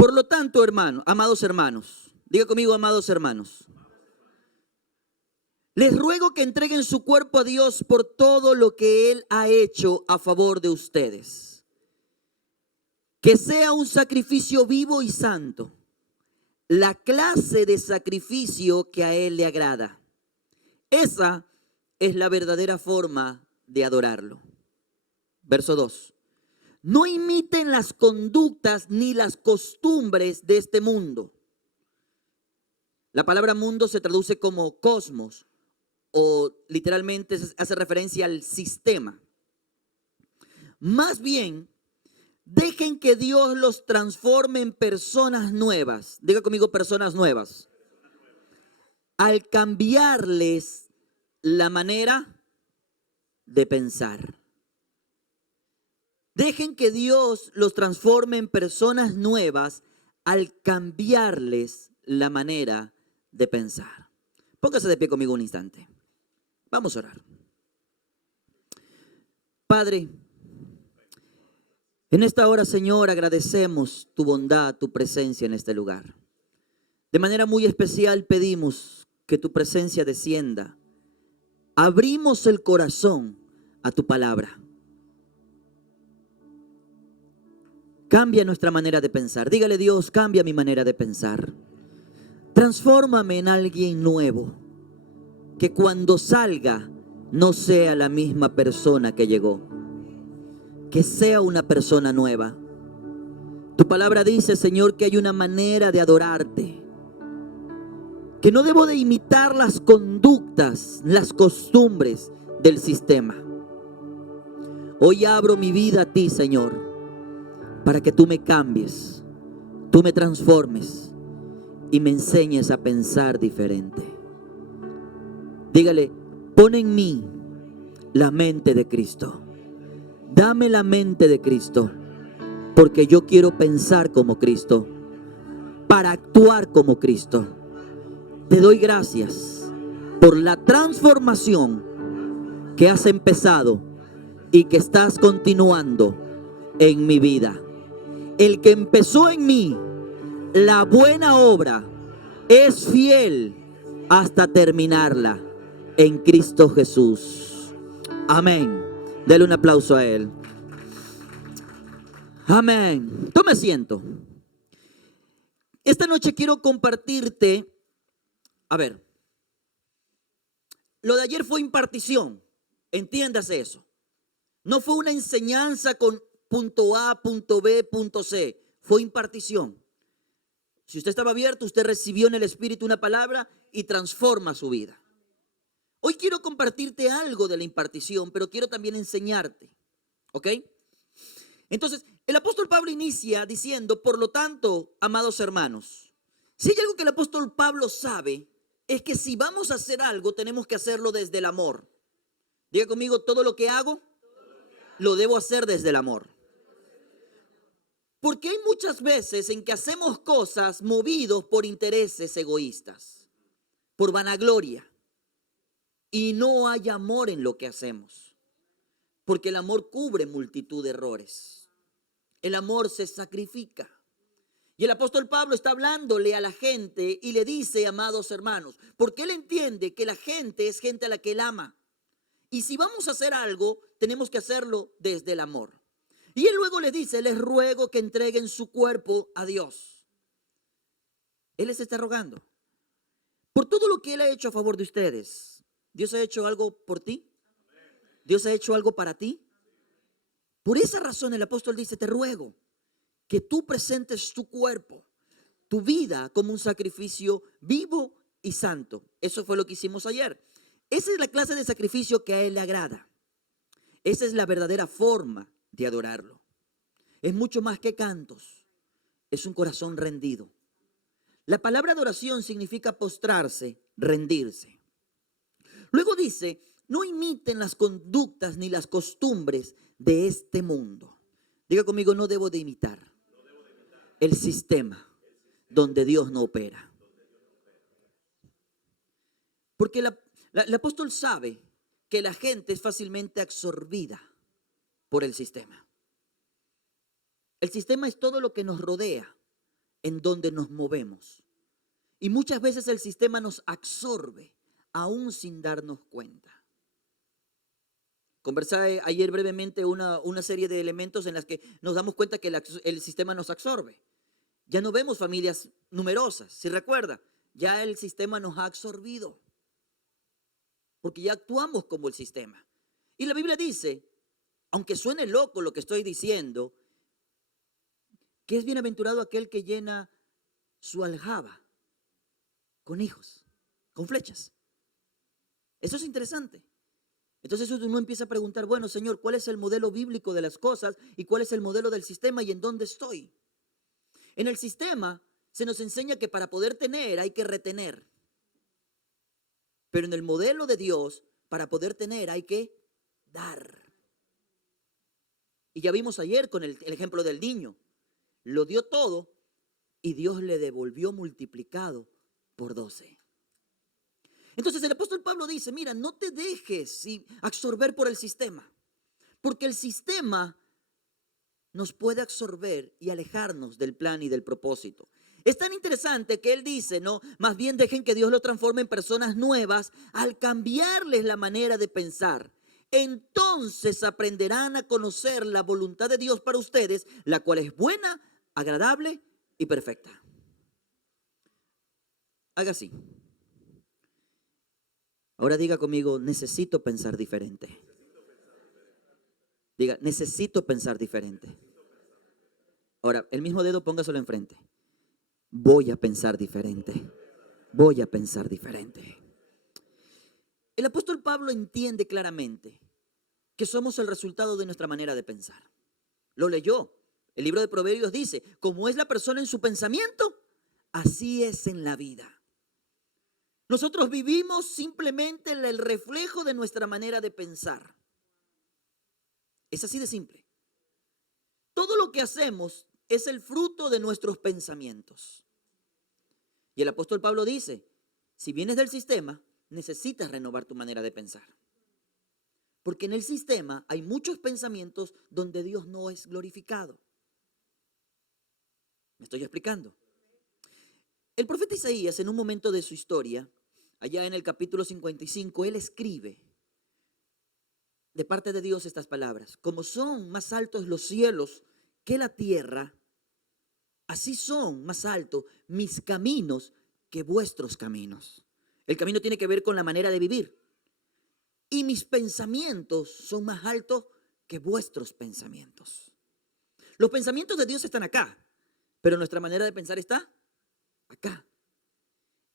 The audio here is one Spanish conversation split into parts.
Por lo tanto, hermanos, amados hermanos, diga conmigo, amados hermanos, les ruego que entreguen su cuerpo a Dios por todo lo que Él ha hecho a favor de ustedes. Que sea un sacrificio vivo y santo, la clase de sacrificio que a Él le agrada. Esa es la verdadera forma de adorarlo. Verso 2. No imiten las conductas ni las costumbres de este mundo. La palabra mundo se traduce como cosmos o literalmente hace referencia al sistema. Más bien, dejen que Dios los transforme en personas nuevas. Diga conmigo, personas nuevas. Al cambiarles la manera de pensar. Dejen que Dios los transforme en personas nuevas al cambiarles la manera de pensar. Póngase de pie conmigo un instante. Vamos a orar. Padre, en esta hora, Señor, agradecemos tu bondad, tu presencia en este lugar. De manera muy especial pedimos que tu presencia descienda. Abrimos el corazón a tu palabra. Cambia nuestra manera de pensar. Dígale, Dios, cambia mi manera de pensar. Transfórmame en alguien nuevo. Que cuando salga no sea la misma persona que llegó. Que sea una persona nueva. Tu palabra dice, Señor, que hay una manera de adorarte. Que no debo de imitar las conductas, las costumbres del sistema. Hoy abro mi vida a ti, Señor, para que tú me cambies, tú me transformes y me enseñes a pensar diferente. Dígale, pon en mí la mente de Cristo. Dame la mente de Cristo, porque yo quiero pensar como Cristo, para actuar como Cristo. Te doy gracias por la transformación que has empezado y que estás continuando en mi vida. El que empezó en mí la buena obra es fiel hasta terminarla en Cristo Jesús. Amén. Dele un aplauso a Él. Amén. Tome asiento. Esta noche quiero compartirte, lo de ayer fue impartición. Entiéndase eso. No fue una enseñanza con punto A, punto B, punto C. Fue impartición. Si usted estaba abierto, usted recibió en el Espíritu una palabra y transforma su vida. Hoy quiero compartirte algo de la impartición, pero quiero también enseñarte. ¿Ok? Entonces, el apóstol Pablo inicia diciendo, por lo tanto, amados hermanos, si hay algo que el apóstol Pablo sabe, es que si vamos a hacer algo, tenemos que hacerlo desde el amor. Diga conmigo, todo lo que hago, lo debo hacer desde el amor. Porque hay muchas veces en que hacemos cosas movidos por intereses egoístas, por vanagloria, y no hay amor en lo que hacemos. Porque el amor cubre multitud de errores. El amor se sacrifica. Y el apóstol Pablo está hablándole a la gente y le dice, amados hermanos, porque él entiende que la gente es gente a la que él ama. Y si vamos a hacer algo, tenemos que hacerlo desde el amor. Y él luego les dice, les ruego que entreguen su cuerpo a Dios. Él les está rogando. Por todo lo que él ha hecho a favor de ustedes. ¿Dios ha hecho algo por ti? ¿Dios ha hecho algo para ti? Por esa razón el apóstol dice, te ruego que tú presentes tu cuerpo, tu vida como un sacrificio vivo y santo. Eso fue lo que hicimos ayer. Esa es la clase de sacrificio que a él le agrada. Esa es la verdadera forma de adorarlo. Es mucho más que cantos. Es un corazón rendido. La palabra adoración significa postrarse, rendirse. Luego dice, no imiten las conductas ni las costumbres de este mundo. Diga conmigo, no debo de imitar el sistema donde Dios no opera. Porque el apóstol sabe que la gente es fácilmente absorbida por el sistema. El sistema es todo lo que nos rodea. en donde nos movemos. Y muchas veces el sistema nos absorbe, aún sin darnos cuenta. Conversé ayer brevemente una serie de elementos en las que nos damos cuenta que el sistema nos absorbe. Ya no vemos familias numerosas, si recuerda, ya el sistema nos ha absorbido, porque ya actuamos como el sistema. Y la Biblia dice, aunque suene loco lo que estoy diciendo, que es bienaventurado aquel que llena su aljaba con hijos, con flechas. Eso es interesante. Entonces uno empieza a preguntar, bueno, Señor, ¿cuál es el modelo bíblico de las cosas y cuál es el modelo del sistema y en dónde estoy? En el sistema se nos enseña que para poder tener hay que retener. Pero en el modelo de Dios, para poder tener hay que dar. Y ya vimos ayer con el ejemplo del niño. Lo dio todo y Dios le devolvió multiplicado por 12. Entonces el apóstol Pablo dice, mira, no te dejes absorber por el sistema, porque el sistema nos puede absorber y alejarnos del plan y del propósito. Es tan interesante que él dice, no, más bien dejen que Dios lo transforme en personas nuevas al cambiarles la manera de pensar. Entonces aprenderán a conocer la voluntad de Dios para ustedes, la cual es buena, agradable y perfecta. Haga así. Ahora diga conmigo, necesito pensar diferente. Diga, necesito pensar diferente. Ahora, el mismo dedo póngaselo enfrente. Voy a pensar diferente. Voy a pensar diferente. El apóstol Pablo entiende claramente que somos el resultado de nuestra manera de pensar. Lo leyó. El libro de Proverbios dice, como es la persona en su pensamiento, así es en la vida. Nosotros vivimos simplemente el reflejo de nuestra manera de pensar. Es así de simple. Todo lo que hacemos es el fruto de nuestros pensamientos. Y el apóstol Pablo dice, si vienes del sistema, necesitas renovar tu manera de pensar. Porque en el sistema hay muchos pensamientos donde Dios no es glorificado. ¿Me estoy explicando? El profeta Isaías, en un momento de su historia, allá en el capítulo 55, él escribe de parte de Dios estas palabras. Como son más altos los cielos que la tierra, así son más altos mis caminos que vuestros caminos. El camino tiene que ver con la manera de vivir. Y mis pensamientos son más altos que vuestros pensamientos. Los pensamientos de Dios están acá, pero nuestra manera de pensar está acá.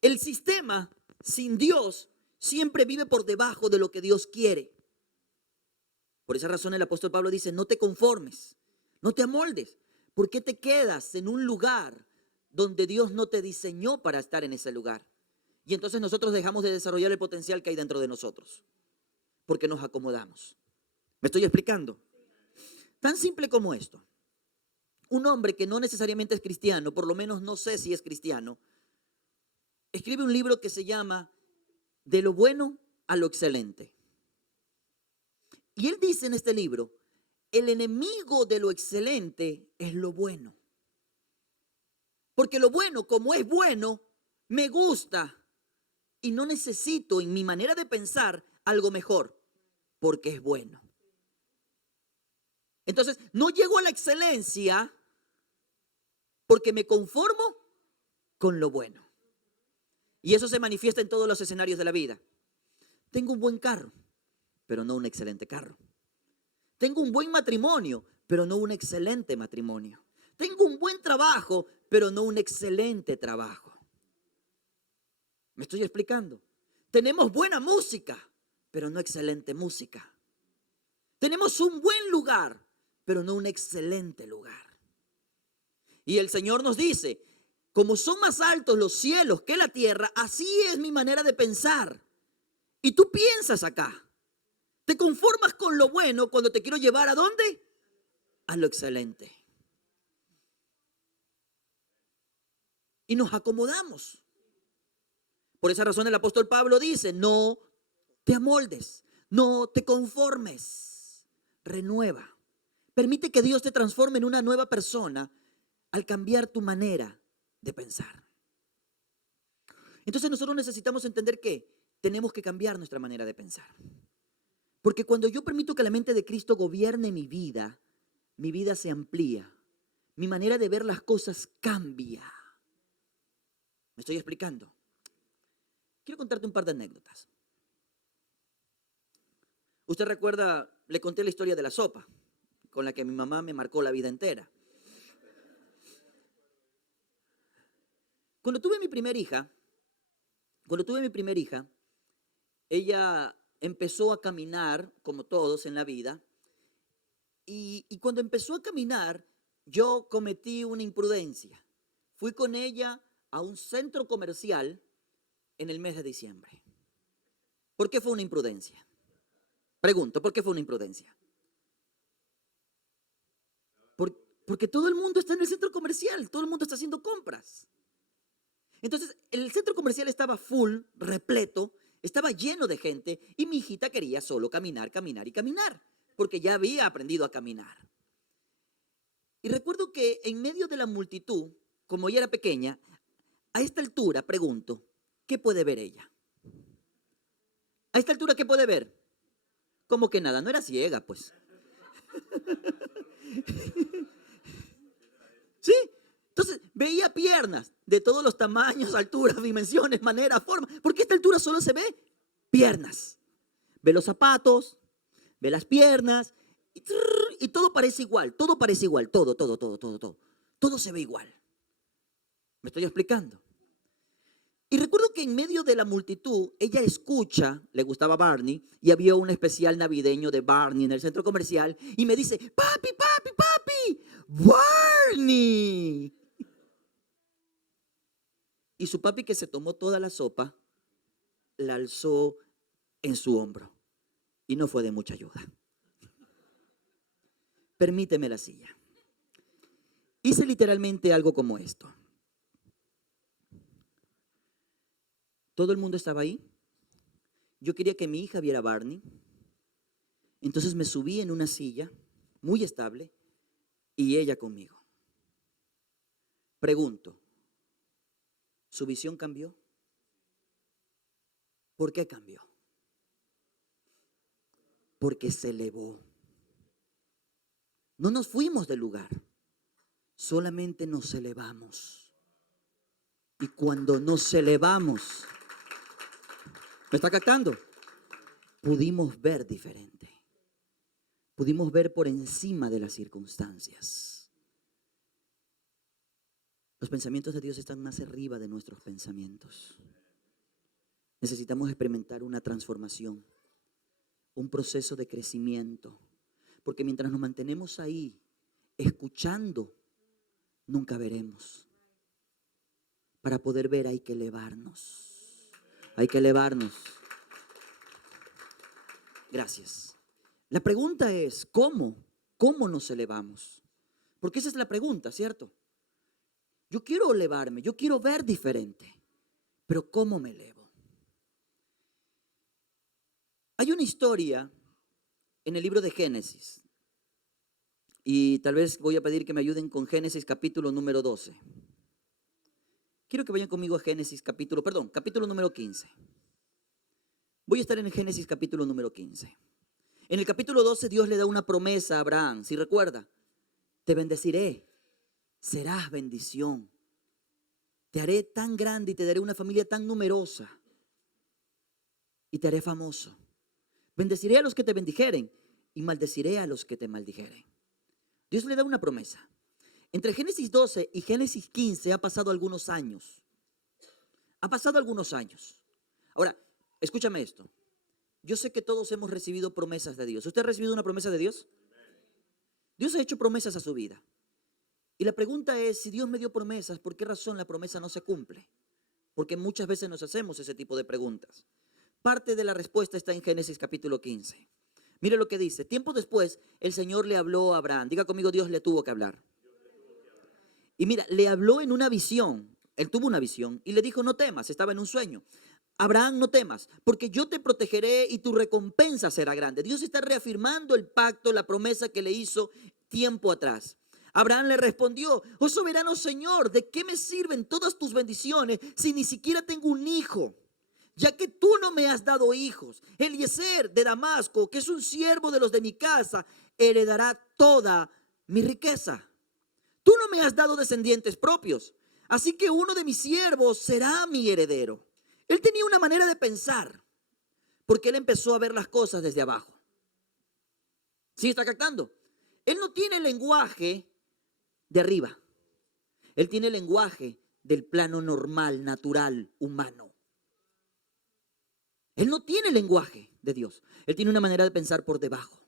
El sistema sin Dios siempre vive por debajo de lo que Dios quiere. Por esa razón el apóstol Pablo dice, no te conformes, no te amoldes. ¿Por qué te quedas en un lugar donde Dios no te diseñó para estar en ese lugar? Y entonces nosotros dejamos de desarrollar el potencial que hay dentro de nosotros, porque nos acomodamos. ¿Me estoy explicando? Tan simple como esto. Un hombre que no necesariamente es cristiano, por lo menos no sé si es cristiano, escribe un libro que se llama De lo bueno a lo excelente. Y él dice en este libro, el enemigo de lo excelente es lo bueno. Porque lo bueno, como es bueno, me gusta y no necesito en mi manera de pensar algo mejor, porque es bueno. Entonces, no llego a la excelencia porque me conformo con lo bueno. Y eso se manifiesta en todos los escenarios de la vida. Tengo un buen carro, pero no un excelente carro. Tengo un buen matrimonio, pero no un excelente matrimonio. Tengo un buen trabajo, pero no un excelente trabajo. ¿Me estoy explicando? Tenemos buena música, pero no excelente música. Tenemos un buen lugar, pero no un excelente lugar. Y el Señor nos dice, como son más altos los cielos que la tierra, así es mi manera de pensar. Y tú piensas acá. Te conformas con lo bueno cuando te quiero llevar ¿a dónde? A lo excelente. Y nos acomodamos. Por esa razón el apóstol Pablo dice, no te amoldes, no te conformes, renueva. Permite que Dios te transforme en una nueva persona al cambiar tu manera de pensar. Entonces nosotros necesitamos entender que tenemos que cambiar nuestra manera de pensar. Porque cuando yo permito que la mente de Cristo gobierne mi vida se amplía. Mi manera de ver las cosas cambia. ¿Me estoy explicando? Quiero contarte un par de anécdotas. Usted recuerda, le conté la historia de la sopa, con la que mi mamá me marcó la vida entera. Cuando tuve mi primera hija, ella empezó a caminar, como todos en la vida, y cuando empezó a caminar, yo cometí una imprudencia. Fui con ella a un centro comercial en el mes de diciembre. ¿Por qué fue una imprudencia? Pregunto, ¿por qué fue una imprudencia? Porque todo el mundo está en el centro comercial, todo el mundo está haciendo compras. Entonces, el centro comercial estaba full, repleto, estaba lleno de gente y mi hijita quería solo caminar, caminar y caminar, porque ya había aprendido a caminar. Y recuerdo que en medio de la multitud, como ella era pequeña, a esta altura pregunto, ¿qué puede ver ella? A esta altura, ¿qué puede ver? Como que nada, no era ciega, pues. ¿Sí? Entonces veía piernas de todos los tamaños, alturas, dimensiones, maneras, formas. Porque a esta altura solo se ve piernas. Ve los zapatos, ve las piernas y todo parece igual. Todo parece igual. Todo. Todo se ve igual. ¿Me estoy explicando? Y recuerdo que en medio de la multitud, ella escucha, le gustaba Barney, y había un especial navideño de Barney en el centro comercial, y me dice, papi, Barney. Y su papi, que se tomó toda la sopa, la alzó en su hombro, y no fue de mucha ayuda. Permíteme la silla. Hice literalmente algo como esto. Todo el mundo estaba ahí. Yo quería que mi hija viera a Barney. Entonces me subí en una silla muy estable y ella conmigo. Pregunto, ¿su visión cambió? ¿Por qué cambió? Porque se elevó. No nos fuimos del lugar, solamente nos elevamos. Y cuando nos elevamos, ¿me está captando? Pudimos ver diferente. Pudimos ver por encima de las circunstancias. Los pensamientos de Dios están más arriba de nuestros pensamientos. Necesitamos experimentar una transformación, un proceso de crecimiento. Porque mientras nos mantenemos ahí, escuchando, nunca veremos. Para poder ver hay que elevarnos. Hay que elevarnos. Gracias. La pregunta es, ¿cómo? ¿Cómo nos elevamos? Porque esa es la pregunta, ¿cierto? Yo quiero elevarme, yo quiero ver diferente, pero ¿cómo me elevo? Hay una historia en el libro de Génesis, y tal vez voy a pedir que me ayuden con Génesis capítulo número 12. Quiero que vayan conmigo a Génesis capítulo número 15. Voy a estar en el Génesis capítulo número 15. En el capítulo 12 Dios le da una promesa a Abraham, si recuerda, te bendeciré, serás bendición, te haré tan grande y te daré una familia tan numerosa y te haré famoso. Bendeciré a los que te bendijeren y maldeciré a los que te maldijeren. Dios le da una promesa. Entre Génesis 12 y Génesis 15 ha pasado algunos años. Ahora, escúchame esto. Yo sé que todos hemos recibido promesas de Dios. ¿Usted ha recibido una promesa de Dios? Dios ha hecho promesas a su vida. Y la pregunta es, si Dios me dio promesas, ¿por qué razón la promesa no se cumple? Porque muchas veces nos hacemos ese tipo de preguntas. Parte de la respuesta está en Génesis capítulo 15. Mire lo que dice. Tiempo después, el Señor le habló a Abraham. Diga conmigo, Dios le tuvo que hablar. Y mira, le habló en una visión. Él tuvo una visión y le dijo, no temas, estaba en un sueño. Abraham, no temas, porque yo te protegeré y tu recompensa será grande. Dios está reafirmando el pacto, la promesa que le hizo tiempo atrás. Abraham le respondió: oh soberano Señor, ¿de qué me sirven todas tus bendiciones si ni siquiera tengo un hijo? Ya que tú no me has dado hijos. Eliezer de Damasco, que es un siervo de los de mi casa, heredará toda mi riqueza. Tú no me has dado descendientes propios, así que uno de mis siervos será mi heredero. Él tenía una manera de pensar, porque él empezó a ver las cosas desde abajo. ¿Sí está captando? Él no tiene el lenguaje de arriba. Él tiene el lenguaje del plano normal, natural, humano. Él no tiene el lenguaje de Dios. Él tiene una manera de pensar por debajo.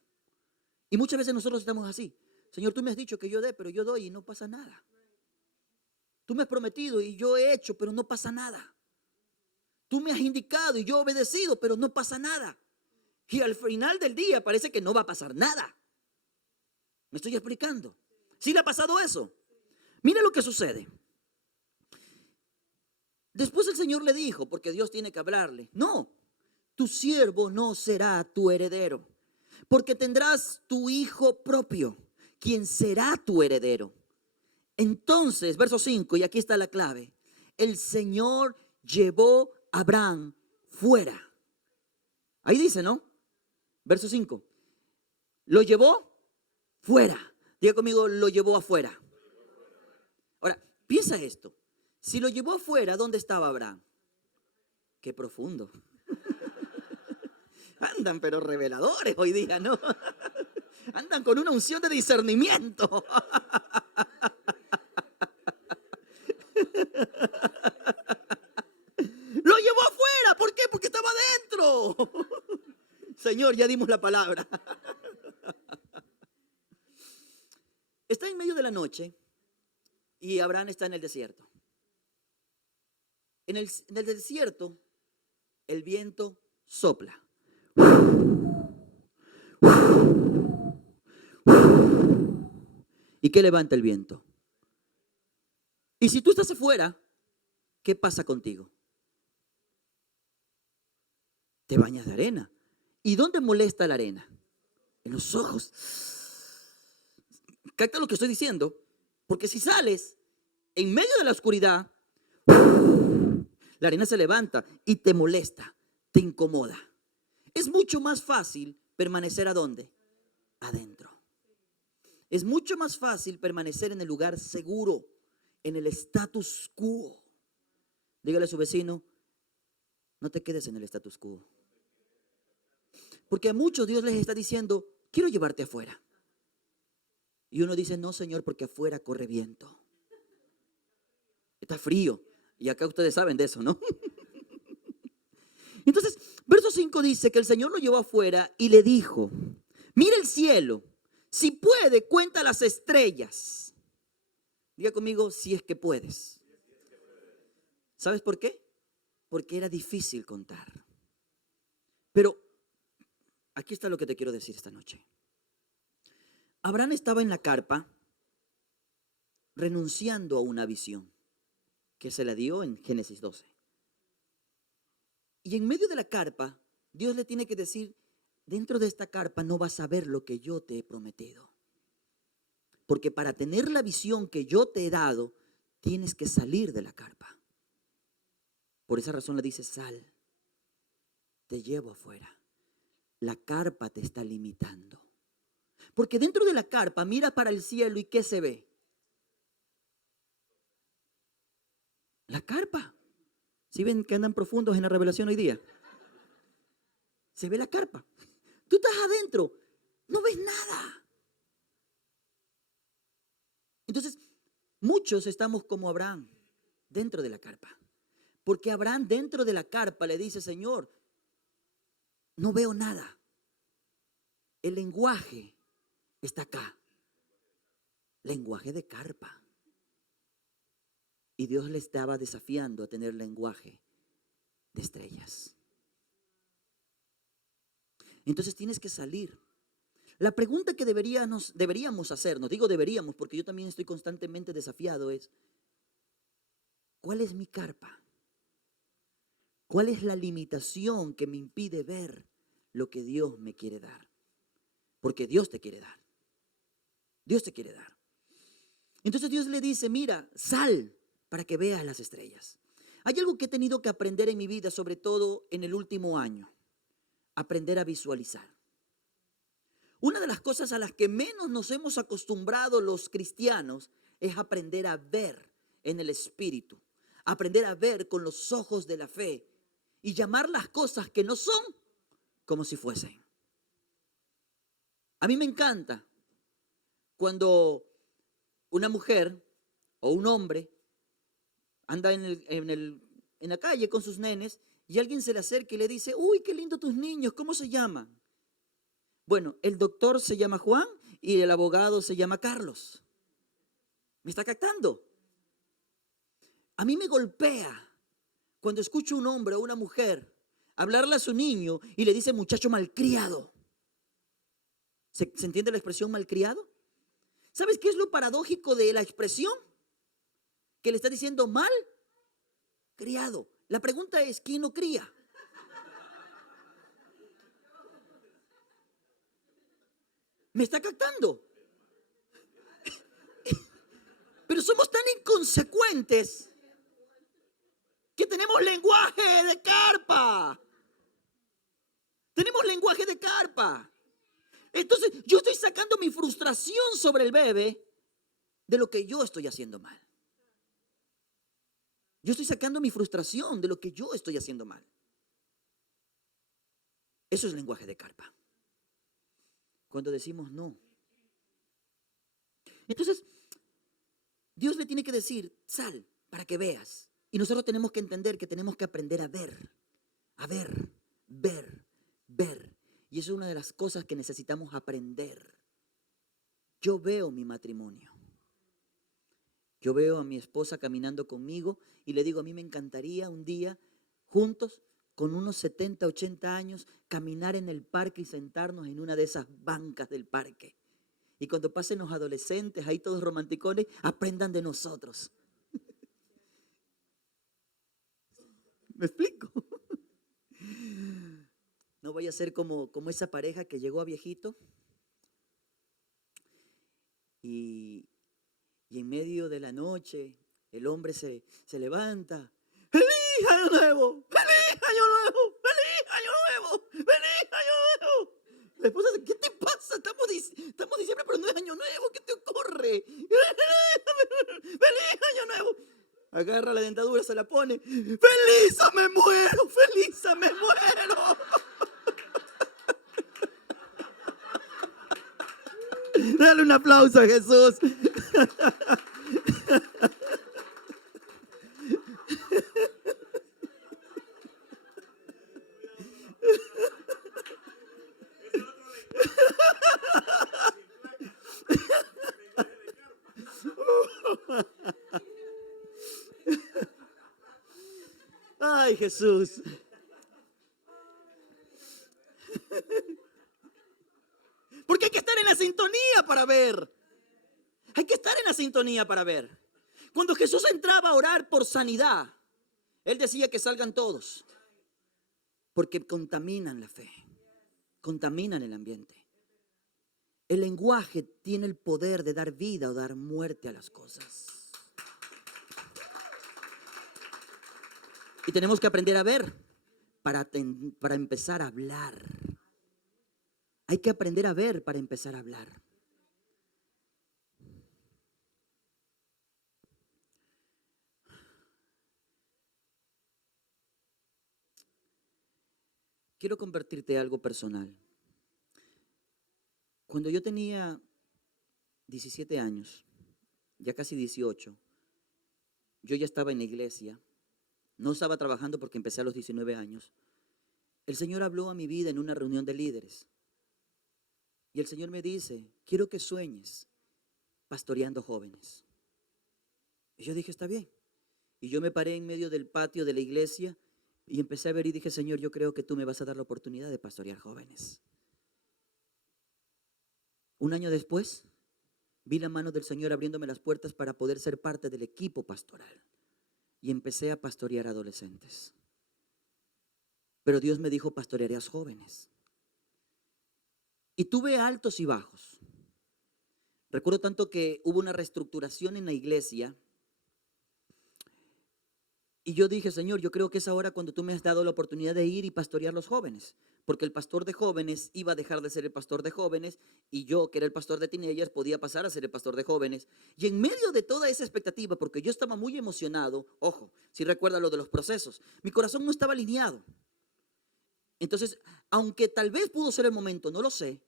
Y muchas veces nosotros estamos así. Señor, tú me has dicho que yo dé, pero yo doy y no pasa nada. Tú me has prometido y yo he hecho, pero no pasa nada. Tú me has indicado y yo he obedecido, pero no pasa nada. Y al final del día parece que no va a pasar nada. ¿Me estoy explicando? ¿Sí le ha pasado eso? Mira lo que sucede. Después el Señor le dijo, porque Dios tiene que hablarle: no, tu siervo no será tu heredero, porque tendrás tu hijo propio, quien será tu heredero. Entonces, verso 5, y aquí está la clave: el Señor llevó a Abraham fuera. Ahí dice, ¿no? Verso 5. Lo llevó fuera. Diga conmigo: lo llevó afuera. Ahora, piensa esto. Si lo llevó afuera, ¿dónde estaba Abraham? Qué profundo. Andan pero reveladores hoy día, ¿no? Andan con una unción de discernimiento. Lo llevó afuera. ¿Por qué? Porque estaba adentro. Señor, ya dimos la palabra. Está en medio de la noche y Abraham está en el desierto. En el desierto, el viento sopla. ¿Y qué levanta el viento? Y si tú estás afuera, ¿qué pasa contigo? Te bañas de arena. ¿Y dónde molesta la arena? En los ojos. ¿Capta lo que estoy diciendo? Porque si sales en medio de la oscuridad, la arena se levanta y te molesta, te incomoda. Es mucho más fácil permanecer ¿a dónde? Adentro. Es mucho más fácil permanecer en el lugar seguro, en el status quo. Dígale a su vecino: no te quedes en el status quo. Porque a muchos Dios les está diciendo: quiero llevarte afuera. Y uno dice: no, Señor, porque afuera corre viento. Está frío. Y acá ustedes saben de eso, ¿no? Entonces, verso 5 dice que el Señor lo llevó afuera y le dijo: mira el cielo, si puede, cuenta las estrellas. Diga conmigo: si es que puedes. ¿Sabes por qué? Porque era difícil contar. Pero aquí está lo que te quiero decir esta noche. Abraham estaba en la carpa renunciando a una visión que se la dio en Génesis 12. Y en medio de la carpa, Dios le tiene que decir: dentro de esta carpa no vas a ver lo que yo te he prometido. Porque para tener la visión que yo te he dado, tienes que salir de la carpa. Por esa razón le dice: sal, te llevo afuera. La carpa te está limitando. Porque dentro de la carpa mira para el cielo y ¿qué se ve? La carpa. ¿Sí ven que andan profundos en la revelación hoy día? Se ve la carpa. Tú estás adentro, no ves nada. Entonces, muchos estamos como Abraham, dentro de la carpa. Porque Abraham dentro de la carpa le dice: Señor, no veo nada. El lenguaje está acá. Lenguaje de carpa. Y Dios le estaba desafiando a tener lenguaje de estrellas. Entonces tienes que salir. La pregunta que deberíamos hacernos, digo deberíamos porque yo también estoy constantemente desafiado, es: ¿cuál es mi carpa? ¿Cuál es la limitación que me impide ver lo que Dios me quiere dar? Porque Dios te quiere dar. Dios te quiere dar. Entonces Dios le dice, mira, sal para que veas las estrellas. Hay algo que he tenido que aprender en mi vida, sobre todo en el último año. Aprender a visualizar. Una de las cosas a las que menos nos hemos acostumbrado los cristianos es aprender a ver en el espíritu. Aprender a ver con los ojos de la fe y llamar las cosas que no son como si fuesen. A mí me encanta cuando una mujer o un hombre anda en la calle con sus nenes y alguien se le acerca y le dice, uy, qué lindo tus niños, ¿cómo se llaman? Bueno, el doctor se llama Juan y el abogado se llama Carlos. ¿Me está captando? A mí me golpea cuando escucho a un hombre o una mujer hablarle a su niño y le dice muchacho malcriado. ¿Se entiende la expresión malcriado? ¿Sabes qué es lo paradójico de la expresión? Que le está diciendo mal criado. La pregunta es, ¿quién lo cría? ¿Me está captando? Pero somos tan inconsecuentes que tenemos lenguaje de carpa. Tenemos lenguaje de carpa. Entonces yo estoy sacando mi frustración sobre el bebé de lo que yo estoy haciendo mal. Yo estoy sacando mi frustración de lo que yo estoy haciendo mal. Eso es lenguaje de carpa. Cuando decimos no. Entonces, Dios le tiene que decir, sal para que veas. Y nosotros tenemos que entender que tenemos que aprender a ver, ver. Y eso es una de las cosas que necesitamos aprender. Yo veo mi matrimonio. Yo veo a mi esposa caminando conmigo y le digo, a mí me encantaría un día, juntos, con unos 70, 80 años, caminar en el parque y sentarnos en una de esas bancas del parque. Y cuando pasen los adolescentes, ahí todos romanticones, aprendan de nosotros. ¿Me explico? No vaya a ser como esa pareja que llegó a viejito y en medio de la noche el hombre se levanta. ¡Feliz año nuevo! ¡Feliz año nuevo! ¡Feliz año nuevo! ¡Feliz año nuevo! La esposa dice, ¿qué te pasa? Estamos diciembre, pero no es año nuevo. ¿Qué te ocurre? ¡Feliz año nuevo! Agarra la dentadura, se la pone. ¡Feliz me muero! ¡Feliz me muero! Dale un aplauso a Jesús. Ay, Jesús. Porque hay que estar en la sintonía para ver. Hay que estar en la sintonía para ver. Cuando Jesús entraba a orar por sanidad, Él decía que salgan todos. Porque contaminan la fe. Contaminan el ambiente. El lenguaje tiene el poder de dar vida o dar muerte a las cosas. Y tenemos que aprender a ver para empezar a hablar. Hay que aprender a ver para empezar a hablar. Quiero convertirte a algo personal. Cuando yo tenía 17 años, ya casi 18, yo ya estaba en la iglesia. No estaba trabajando porque empecé a los 19 años. El Señor habló a mi vida en una reunión de líderes. Y el Señor me dice, quiero que sueñes pastoreando jóvenes. Y yo dije, está bien. Y yo me paré en medio del patio de la iglesia y empecé a ver y dije, Señor, yo creo que tú me vas a dar la oportunidad de pastorear jóvenes. Un año después, vi la mano del Señor abriéndome las puertas para poder ser parte del equipo pastoral. Y empecé a pastorear adolescentes. Pero Dios me dijo, pastorearías jóvenes. Y tuve altos y bajos. Recuerdo tanto que hubo una reestructuración en la iglesia y yo dije, Señor, yo creo que es ahora cuando tú me has dado la oportunidad de ir y pastorear los jóvenes, porque el pastor de jóvenes iba a dejar de ser el pastor de jóvenes y yo, que era el pastor de teenagers, podía pasar a ser el pastor de jóvenes. Y en medio de toda esa expectativa, porque yo estaba muy emocionado, ojo, si recuerda lo de los procesos, mi corazón no estaba alineado. Entonces, aunque tal vez pudo ser el momento, no lo sé,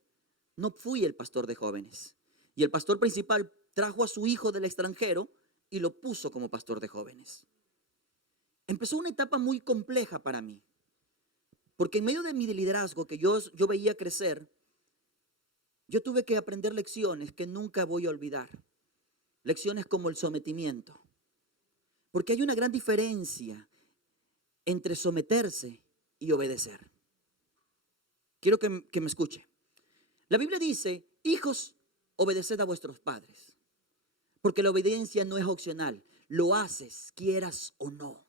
no fui el pastor de jóvenes. Y el pastor principal trajo a su hijo del extranjero y lo puso como pastor de jóvenes. Empezó una etapa muy compleja para mí, porque en medio de mi liderazgo que yo veía crecer, yo tuve que aprender lecciones que nunca voy a olvidar. Lecciones como el sometimiento. Porque hay una gran diferencia entre someterse y obedecer. Quiero que me escuche. La Biblia dice, hijos, obedeced a vuestros padres. Porque la obediencia no es opcional. Lo haces, quieras o no.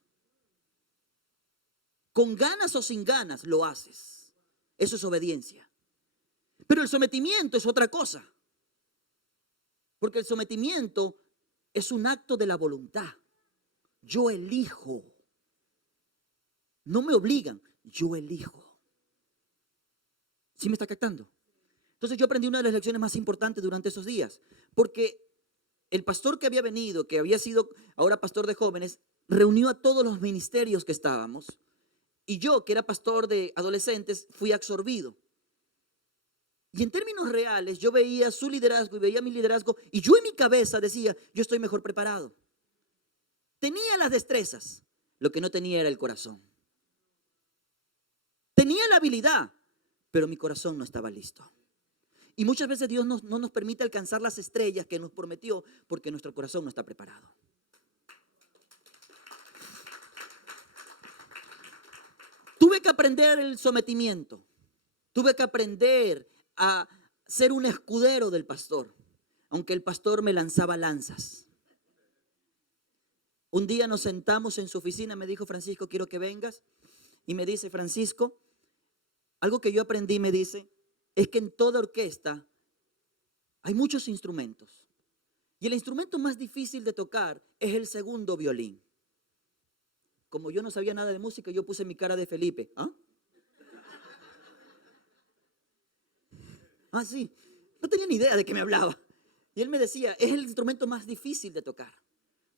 Con ganas o sin ganas lo haces. Eso es obediencia. Pero el sometimiento es otra cosa. Porque el sometimiento es un acto de la voluntad. Yo elijo. No me obligan, yo elijo. ¿Sí me está captando? Entonces yo aprendí una de las lecciones más importantes durante esos días. Porque el pastor que había venido, que había sido ahora pastor de jóvenes, reunió a todos los ministerios que estábamos. Y yo, que era pastor de adolescentes, fui absorbido. Y en términos reales, yo veía su liderazgo y veía mi liderazgo. Y yo en mi cabeza decía, yo estoy mejor preparado. Tenía las destrezas, lo que no tenía era el corazón. Tenía la habilidad, pero mi corazón no estaba listo. Y muchas veces Dios no nos permite alcanzar las estrellas que nos prometió porque nuestro corazón no está preparado. Tuve que aprender el sometimiento. Tuve que aprender a ser un escudero del pastor, aunque el pastor me lanzaba lanzas. Un día nos sentamos en su oficina, me dijo, Francisco, quiero que vengas. Y me dice, Francisco, algo que yo aprendí, me dice, es que en toda orquesta hay muchos instrumentos. Y el instrumento más difícil de tocar es el segundo violín. Como yo no sabía nada de música, yo puse mi cara de Felipe. ¿Ah? Ah, sí. No tenía ni idea de qué me hablaba. Y él me decía, es el instrumento más difícil de tocar.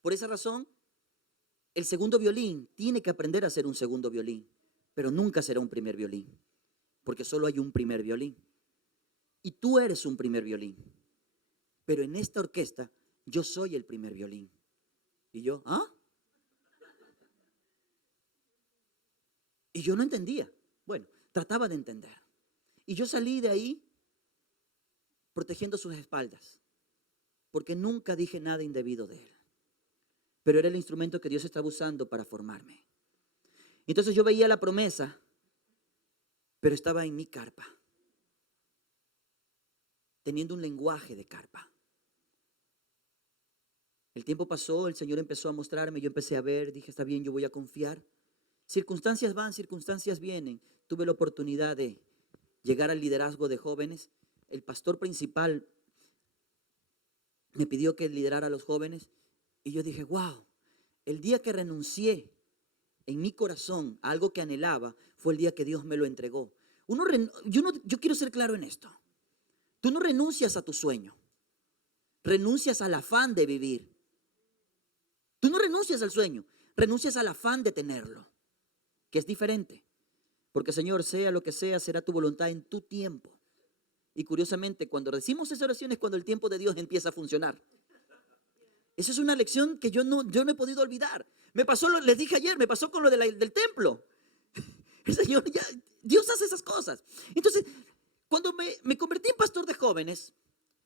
Por esa razón, el segundo violín tiene que aprender a ser un segundo violín, pero nunca será un primer violín, porque solo hay un primer violín. Y tú eres un primer violín, pero en esta orquesta yo soy el primer violín. Y yo, ¿ah? Y yo no entendía. Bueno, trataba de entender. Y yo salí de ahí protegiendo sus espaldas, porque nunca dije nada indebido de él. Pero era el instrumento que Dios estaba usando para formarme. Entonces yo veía la promesa, pero estaba en mi carpa, teniendo un lenguaje de carpa. El tiempo pasó, el Señor empezó a mostrarme, yo empecé a ver, dije, está bien, yo voy a confiar. Circunstancias van, circunstancias vienen. Tuve la oportunidad de llegar al liderazgo de jóvenes. El pastor principal me pidió que liderara a los jóvenes y yo dije, wow, el día que renuncié en mi corazón a algo que anhelaba fue el día que Dios me lo entregó. Yo quiero ser claro en esto. Tú no renuncias a tu sueño, renuncias al afán de vivir. Tú no renuncias al sueño, renuncias al afán de tenerlo, que es diferente. Porque Señor, sea lo que sea, será tu voluntad en tu tiempo. Y curiosamente, cuando decimos esa oración es cuando el tiempo de Dios empieza a funcionar. Esa es una lección que yo no he podido olvidar. Me pasó, les dije ayer, me pasó con lo del templo. El Señor, Dios hace esas cosas. Entonces, cuando me convertí en pastor de jóvenes,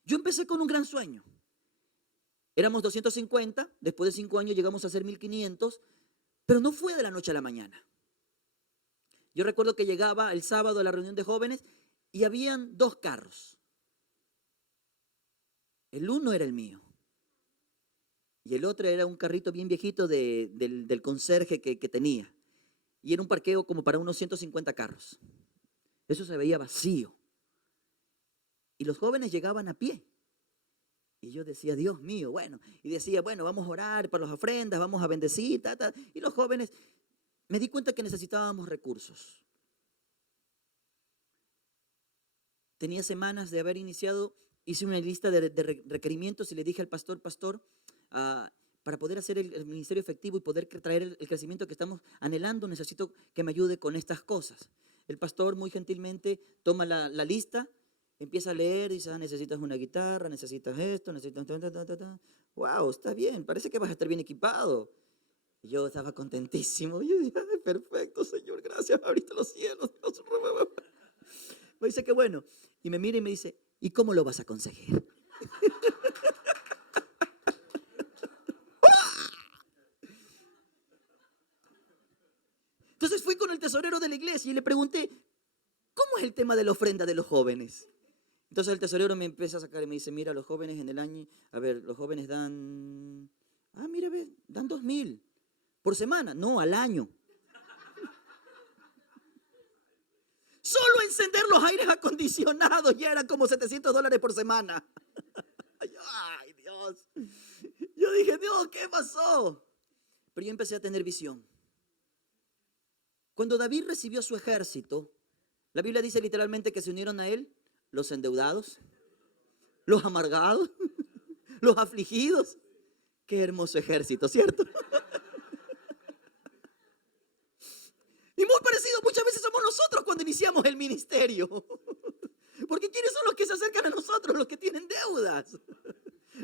yo empecé con un gran sueño. Éramos 250, después de 5 años llegamos a ser 1500, pero no fue de la noche a la mañana. Yo recuerdo que llegaba el sábado a la reunión de jóvenes y habían 2 carros. El uno era el mío y el otro era un carrito bien viejito del conserje que tenía. Y era un parqueo como para unos 150 carros. Eso se veía vacío. Y los jóvenes llegaban a pie. Y yo decía, Dios mío, bueno. Y decía, bueno, vamos a orar por las ofrendas, vamos a bendecir, ta, ta. Y los jóvenes, me di cuenta que necesitábamos recursos. Tenía semanas de haber iniciado, hice una lista de requerimientos y le dije al pastor, para poder hacer el ministerio efectivo y poder traer el crecimiento que estamos anhelando, necesito que me ayude con estas cosas. El pastor muy gentilmente toma la lista, empieza a leer, dice, necesitas una guitarra, necesitas esto, necesitas... Wow, está bien, parece que vas a estar bien equipado. Y yo estaba contentísimo. Yo dije, ay, perfecto, Señor, gracias, abriste los cielos. Me dice que bueno. Y me mira y me dice, ¿y cómo lo vas a conseguir? Entonces fui con el tesorero de la iglesia y le pregunté, ¿cómo es el tema de la ofrenda de los jóvenes? Entonces el tesorero me empieza a sacar y me dice, mira, los jóvenes en el año, a ver, los jóvenes dan, mira, ve, dan 2,000 por semana, no, al año. Solo encender los aires acondicionados ya era como $700 por semana. Ay, Dios. Yo dije, Dios, ¿qué pasó? Pero yo empecé a tener visión. Cuando David recibió su ejército, la Biblia dice literalmente que se unieron a él los endeudados, los amargados, los afligidos. Qué hermoso ejército, ¿cierto? Y muy parecido muchas veces somos nosotros cuando iniciamos el ministerio. Porque ¿quiénes son los que se acercan a nosotros? Los que tienen deudas.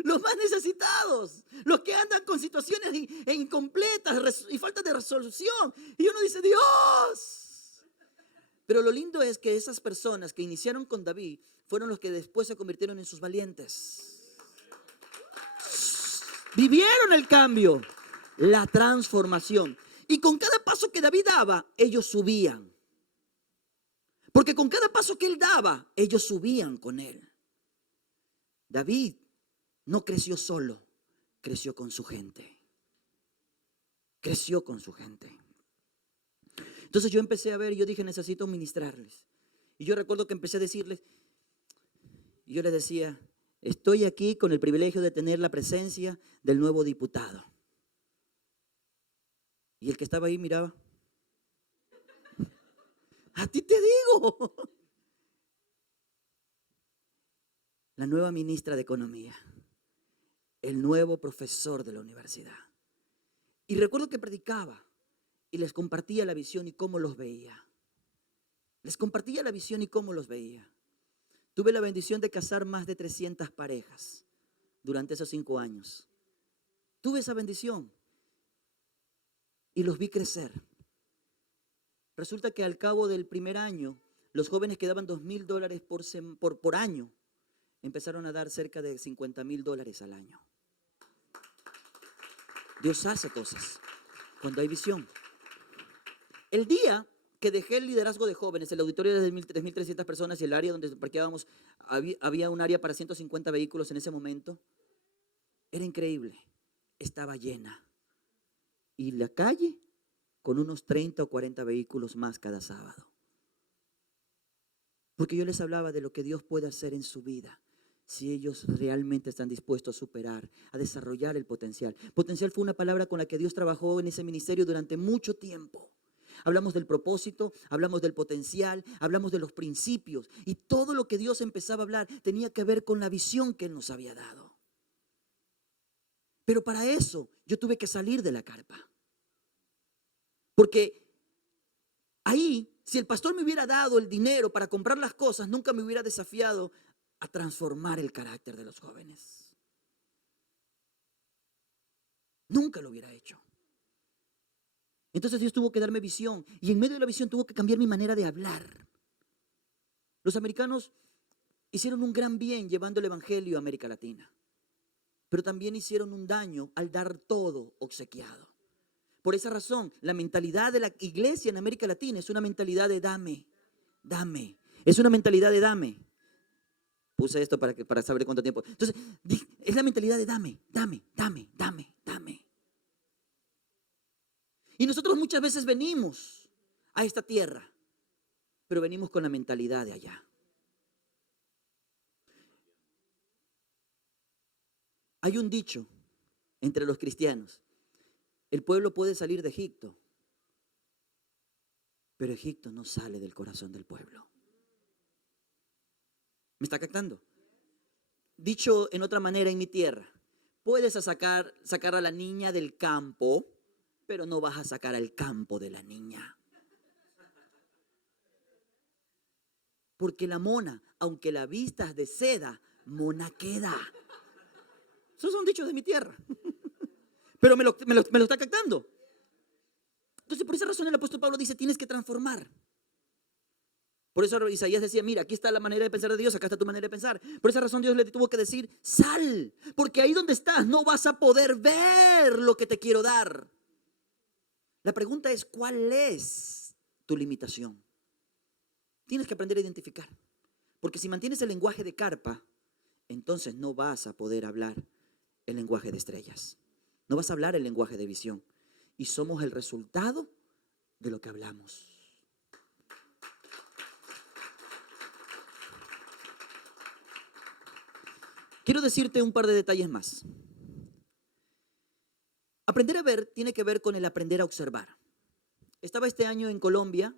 Los más necesitados. Los que andan con situaciones incompletas y falta de resolución. Y uno dice, Dios. Pero lo lindo es que esas personas que iniciaron con David fueron los que después se convirtieron en sus valientes. Vivieron el cambio, la transformación. Y con cada paso que David daba, ellos subían. Porque con cada paso que él daba, ellos subían con él. David no creció solo, creció con su gente. Creció con su gente. Entonces yo empecé a ver, yo dije, necesito ministrarles. Y yo recuerdo que empecé a decirles, y yo les decía, estoy aquí con el privilegio de tener la presencia del nuevo diputado. Y el que estaba ahí miraba. A ti te digo. La nueva ministra de Economía. El nuevo profesor de la universidad. Y recuerdo que predicaba y les compartía la visión y cómo los veía. Les compartía la visión y cómo los veía. Tuve la bendición de casar más de 300 parejas durante esos 5 años. Tuve esa bendición. Y los vi crecer. Resulta que al cabo del primer año, los jóvenes que daban $2,000 por año, empezaron a dar cerca de $50,000 al año. Dios hace cosas cuando hay visión. El día que dejé el liderazgo de jóvenes, el auditorio de 3,300 personas y el área donde parqueábamos, había un área para 150 vehículos en ese momento. Era increíble. Estaba llena. Y la calle con unos 30 o 40 vehículos más cada sábado. Porque yo les hablaba de lo que Dios puede hacer en su vida si ellos realmente están dispuestos a superar, a desarrollar el potencial. Potencial fue una palabra con la que Dios trabajó en ese ministerio durante mucho tiempo. Hablamos del propósito, hablamos del potencial, hablamos de los principios. Y todo lo que Dios empezaba a hablar tenía que ver con la visión que Él nos había dado. Pero para eso yo tuve que salir de la carpa. Porque ahí, si el pastor me hubiera dado el dinero para comprar las cosas, nunca me hubiera desafiado a transformar el carácter de los jóvenes. Nunca lo hubiera hecho. Entonces Dios tuvo que darme visión. Y en medio de la visión tuvo que cambiar mi manera de hablar. Los americanos hicieron un gran bien llevando el evangelio a América Latina. Pero también hicieron un daño al dar todo obsequiado. Por esa razón, la mentalidad de la iglesia en América Latina es una mentalidad de dame, dame. Es una mentalidad de dame. Puse esto para saber cuánto tiempo. Entonces, es la mentalidad de dame, dame, dame, dame, dame. Y nosotros muchas veces venimos a esta tierra, pero venimos con la mentalidad de allá. Hay un dicho entre los cristianos: el pueblo puede salir de Egipto, pero Egipto no sale del corazón del pueblo. ¿Me está captando? Dicho en otra manera, en mi tierra, puedes sacar a la niña del campo, pero no vas a sacar al campo de la niña. Porque la mona, aunque la vistas de seda, mona queda. Esos son dichos de mi tierra. Pero me lo está captando. Entonces, por esa razón el apóstol Pablo dice, tienes que transformar. Por eso Isaías decía, mira, aquí está la manera de pensar de Dios, acá está tu manera de pensar. Por esa razón Dios le tuvo que decir, sal, porque ahí donde estás no vas a poder ver lo que te quiero dar. La pregunta es, ¿cuál es tu limitación? Tienes que aprender a identificar. Porque si mantienes el lenguaje de carpa, entonces no vas a poder hablar el lenguaje de estrellas. No vas a hablar el lenguaje de visión. Y somos el resultado de lo que hablamos. Quiero decirte un par de detalles más. Aprender a ver tiene que ver con el aprender a observar. Estaba este año en Colombia,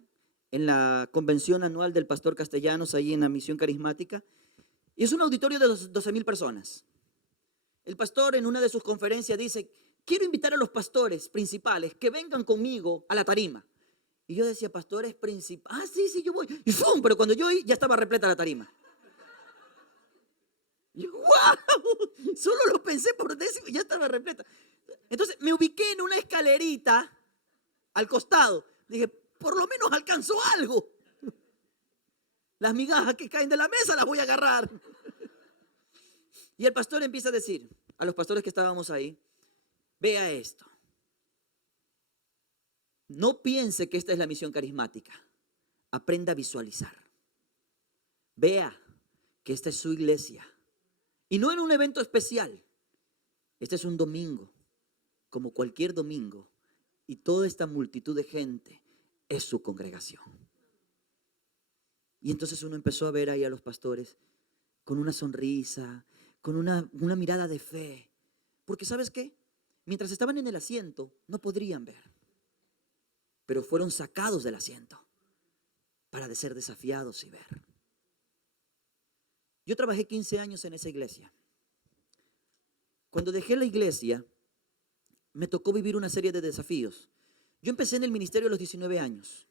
en la convención anual del pastor Castellanos, ahí en la misión carismática, y es un auditorio de 12,000 personas. El pastor en una de sus conferencias dice, quiero invitar a los pastores principales que vengan conmigo a la tarima. Y yo decía, pastores principales, sí, yo voy. Y ¡fum! Pero cuando yo oí, ya estaba repleta la tarima. Y yo, ¡wow! Solo lo pensé por décimo, ya estaba repleta. Entonces me ubiqué en una escalerita al costado. Dije, por lo menos alcanzó algo. Las migajas que caen de la mesa las voy a agarrar. Y el pastor empieza a decir a los pastores que estábamos ahí, vea esto. No piense que esta es la misión carismática. Aprenda a visualizar. Vea que esta es su iglesia. Y no en un evento especial. Este es un domingo, como cualquier domingo. Y toda esta multitud de gente es su congregación. Y entonces uno empezó a ver ahí a los pastores con una sonrisa, con una mirada de fe. Porque ¿sabes qué? Mientras estaban en el asiento, no podrían ver. Pero fueron sacados del asiento para ser desafiados y ver. Yo trabajé 15 años en esa iglesia. Cuando dejé la iglesia, me tocó vivir una serie de desafíos. Yo empecé en el ministerio a los 19 años.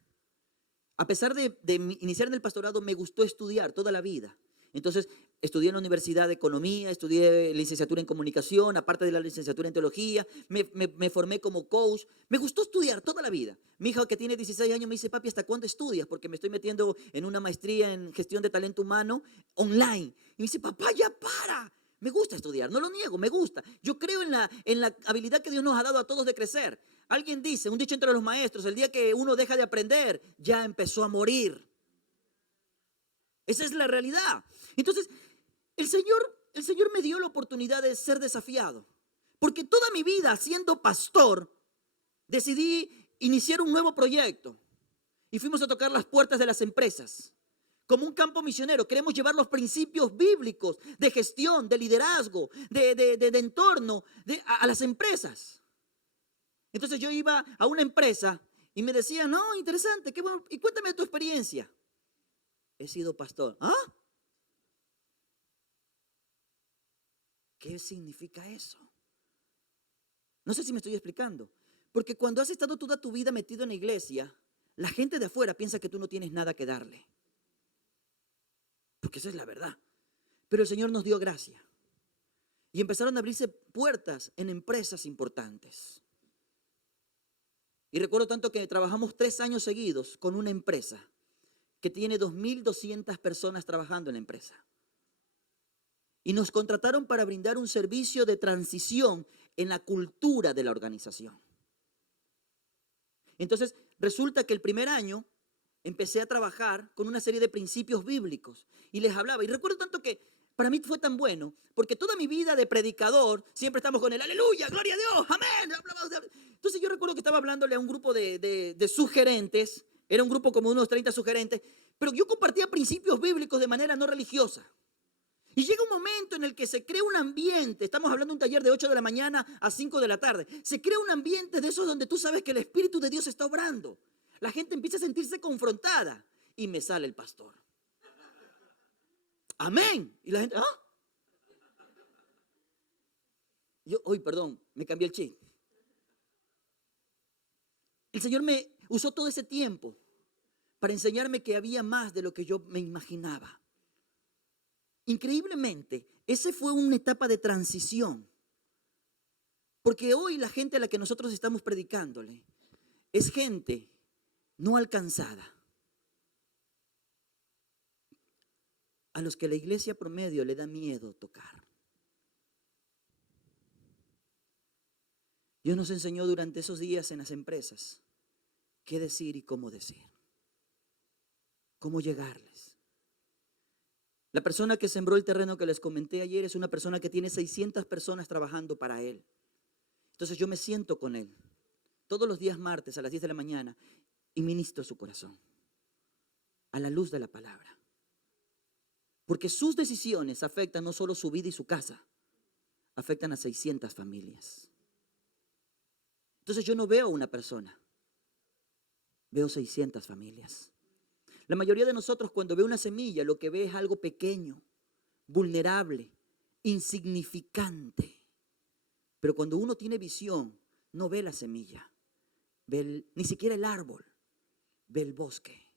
A pesar de iniciar en el pastorado, me gustó estudiar toda la vida. Entonces, estudié en la Universidad de Economía, estudié licenciatura en Comunicación, aparte de la licenciatura en Teología, me formé como coach. Me gustó estudiar toda la vida. Mi hija, que tiene 16 años, me dice, papi, ¿hasta cuándo estudias? Porque me estoy metiendo en una maestría en gestión de talento humano online. Y me dice, papá, ya para. Me gusta estudiar, no lo niego, me gusta. Yo creo en la habilidad que Dios nos ha dado a todos de crecer. Alguien dice, un dicho entre los maestros, el día que uno deja de aprender, ya empezó a morir. Esa es la realidad. Entonces, el Señor me dio la oportunidad de ser desafiado. Porque toda mi vida, siendo pastor, decidí iniciar un nuevo proyecto. Y fuimos a tocar las puertas de las empresas. Como un campo misionero, queremos llevar los principios bíblicos de gestión, de liderazgo, de entorno a las empresas. Entonces yo iba a una empresa y me decían, no, interesante, qué bueno, y cuéntame de tu experiencia. He sido pastor. ¿Ah? ¿Qué significa eso? No sé si me estoy explicando. Porque cuando has estado toda tu vida metido en la iglesia, la gente de afuera piensa que tú no tienes nada que darle. Porque esa es la verdad. Pero el Señor nos dio gracia. Y empezaron a abrirse puertas en empresas importantes. Y recuerdo tanto que trabajamos 3 años seguidos con una empresa que tiene 2,200 personas trabajando en la empresa. Y nos contrataron para brindar un servicio de transición en la cultura de la organización. Entonces, resulta que el primer año empecé a trabajar con una serie de principios bíblicos y les hablaba. Y recuerdo tanto que para mí fue tan bueno, porque toda mi vida de predicador siempre estamos con el aleluya, gloria a Dios, amén. Entonces yo recuerdo que estaba hablándole a un grupo de sugerentes, era un grupo como unos 30 sugerentes, pero yo compartía principios bíblicos de manera no religiosa. Y llega un momento en el que se crea un ambiente, estamos hablando de un taller de 8 de la mañana a 5 de la tarde, se crea un ambiente de esos donde tú sabes que el Espíritu de Dios está obrando. La gente empieza a sentirse confrontada y me sale el pastor. Amén. Y la gente, ¿ah? Yo, hoy, perdón, me cambié el chip. El Señor me usó todo ese tiempo para enseñarme que había más de lo que yo me imaginaba. Increíblemente, esa fue una etapa de transición. Porque hoy la gente a la que nosotros estamos predicándole es gente no alcanzada. A los que la iglesia promedio le da miedo tocar. Dios nos enseñó durante esos días en las empresas qué decir y cómo decir. Cómo llegarles. La persona que sembró el terreno que les comenté ayer es una persona que tiene 600 personas trabajando para él. Entonces yo me siento con él todos los días martes a las 10 de la mañana y ministro su corazón a la luz de la palabra. Porque sus decisiones afectan no solo su vida y su casa, afectan a 600 familias. Entonces yo no veo una persona, veo 600 familias. La mayoría de nosotros cuando ve una semilla lo que ve es algo pequeño, vulnerable, insignificante. Pero cuando uno tiene visión, no ve la semilla, ve ni siquiera el árbol, ve el bosque.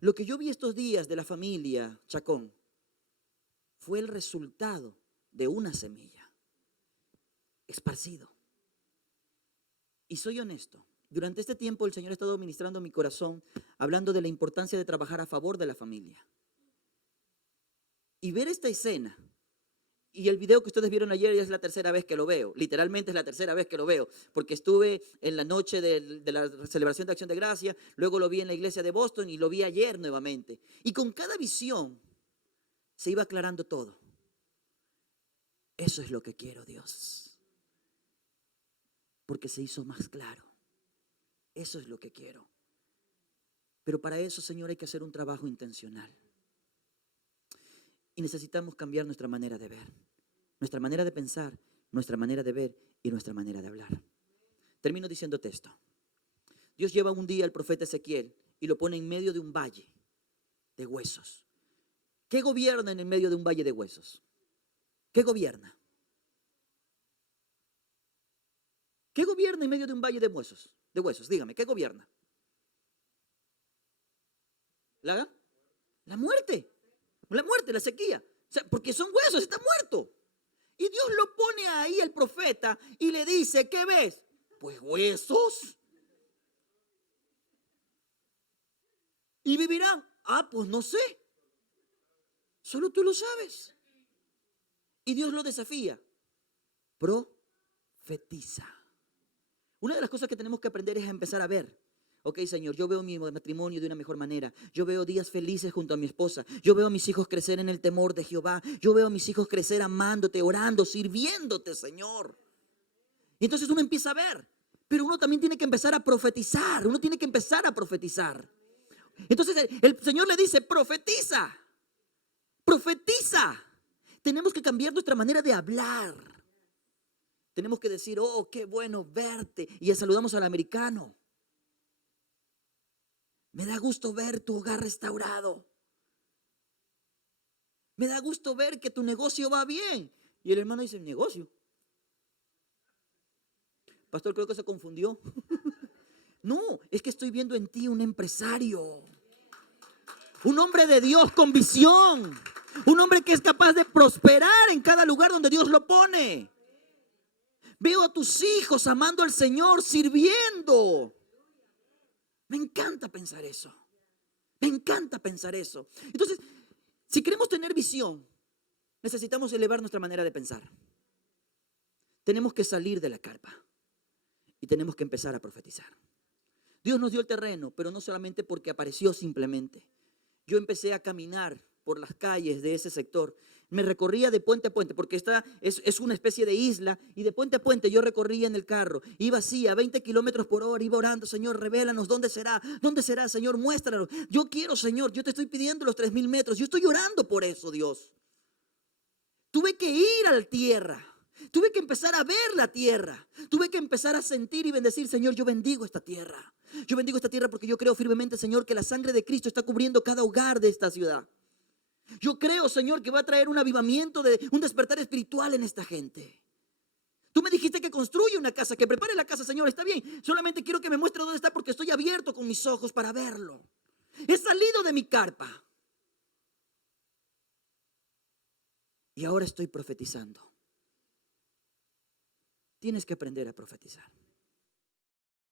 Lo que yo vi estos días de la familia Chacón fue el resultado de una semilla esparcido. Y soy honesto, durante este tiempo el Señor ha estado ministrando mi corazón, hablando de la importancia de trabajar a favor de la familia. Y ver esta escena, y el video que ustedes vieron ayer ya es la tercera vez que lo veo, literalmente es la tercera vez que lo veo, porque estuve en la noche de la celebración de Acción de Gracia, luego lo vi en la iglesia de Boston y lo vi ayer nuevamente. Y con cada visión se iba aclarando todo. Eso es lo que quiero, Dios. Porque se hizo más claro. Eso es lo que quiero. Pero para eso, Señor, hay que hacer un trabajo intencional. Y necesitamos cambiar nuestra manera de ver, nuestra manera de pensar, nuestra manera de ver y nuestra manera de hablar. Termino diciéndote esto. Dios lleva un día al profeta Ezequiel y lo pone en medio de un valle de huesos. ¿Qué gobierna en el medio de un valle de huesos? ¿Qué gobierna? ¿Qué gobierna en medio de un valle de huesos? De huesos, dígame, ¿qué gobierna? La muerte. La muerte, la sequía. O sea, porque son huesos, está muerto. Y Dios lo pone ahí el profeta y le dice, ¿qué ves? Pues huesos. Y vivirán. Ah, pues no sé. Solo tú lo sabes. Y Dios lo desafía. Profetiza. Una de las cosas que tenemos que aprender es a empezar a ver. Ok, Señor, yo veo mi matrimonio de una mejor manera. Yo veo días felices junto a mi esposa. Yo veo a mis hijos crecer en el temor de Jehová. Yo veo a mis hijos crecer amándote, orando, sirviéndote, Señor. Y entonces uno empieza a ver. Pero uno también tiene que empezar a profetizar. Uno tiene que empezar a profetizar. Entonces el Señor le dice, profetiza. Profetiza. Tenemos que cambiar nuestra manera de hablar. Tenemos que decir, oh, qué bueno verte. Y ya saludamos al americano. Me da gusto ver tu hogar restaurado. Me da gusto ver que tu negocio va bien. Y el hermano dice, ¿negocio? Pastor, creo que se confundió. No, es que estoy viendo en ti un empresario. Un hombre de Dios con visión. Un hombre que es capaz de prosperar en cada lugar donde Dios lo pone. Veo a tus hijos amando al Señor, sirviendo. Me encanta pensar eso. Me encanta pensar eso. Entonces, si queremos tener visión, necesitamos elevar nuestra manera de pensar. Tenemos que salir de la carpa y tenemos que empezar a profetizar. Dios nos dio el terreno, pero no solamente porque apareció simplemente. Yo empecé a caminar por las calles de ese sector. Me recorría de puente a puente, porque esta es una especie de isla, y de puente a puente yo recorría en el carro. Iba así a 20 kilómetros por hora, iba orando, Señor, revélanos, ¿dónde será? ¿Dónde será, Señor? Muéstranos. Yo quiero, Señor, yo te estoy pidiendo los 3,000 metros. Yo estoy orando por eso, Dios. Tuve que ir a la tierra. Tuve que empezar a ver la tierra. Tuve que empezar a sentir y bendecir. Señor, yo bendigo esta tierra. Yo bendigo esta tierra porque yo creo firmemente, Señor, que la sangre de Cristo está cubriendo cada hogar de esta ciudad. Yo creo, Señor, que va a traer un avivamiento, un despertar espiritual en esta gente. Tú me dijiste que construya una casa, que prepare la casa, Señor. Está bien. Solamente quiero que me muestre dónde está porque estoy abierto con mis ojos para verlo. He salido de mi carpa. Y ahora estoy profetizando. Tienes que aprender a profetizar.